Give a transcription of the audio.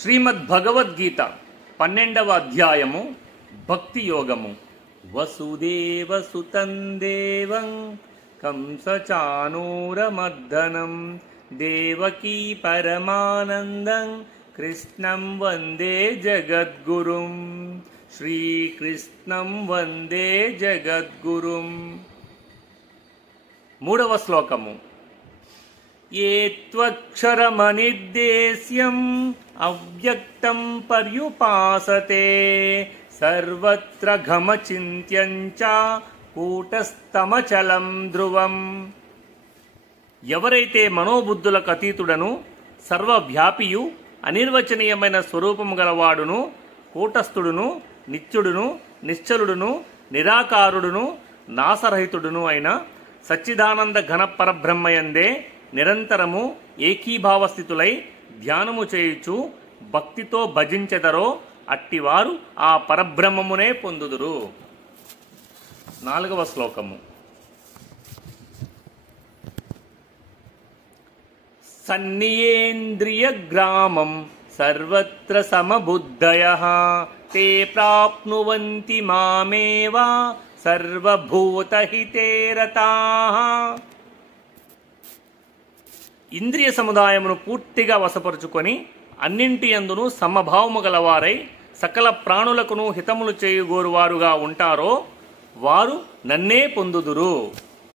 శ్రీమద్భగవద్గీత 12వ అధ్యాయము భక్తి యోగము. వసుదేవసుతం దేవం కంసచానూరమర్దనం దేవకీ పరమానందం కృష్ణం వందే జగద్గురుం. శ్రీకృష్ణం వందే జగద్గురుం. 3వ శ్లోకము. ఏ త్వక్షరమనిర్దేశ్యం అవ్యక్తం పర్యుపాసతే సర్వత్ర ఘమచింత్యం చ కూటస్థమచలం ధ్రువం. ఎవరైతే మనోబుద్ధులకు అతీతుడను సర్వవ్యాపియు అనిర్వచనీయమైన స్వరూపము గలవాడును కూటస్థుడును నిత్యుడును నిశ్చలుడును నిరాకారుడును నాశరహితుడును అయిన సచ్చిదానంద ఘన పరబ్రహ్మయందే నిరంతరము ఏకీభావ స్థితులై ధ్యానము చేయుచు భక్తితో భజించెదరో అట్టివారు ఆ పరబ్రహ్మమునే పొందుదురు. 4వ శ్లోకము. సన్నియేంద్రియ గ్రామం సర్వత్ర సమబుద్ధయః తే ప్రాప్నువంతి మామేవా సర్వభూతహితే రతాః. ఇంద్రియ సముదాయమును పూర్తిగా వశపరుచుకొని అన్నింటి యందును సమభావము గలవారై సకల ప్రాణులకును హితములు చేయుగోరువారుగా ఉంటారో వారు నన్నే పొందుదురు.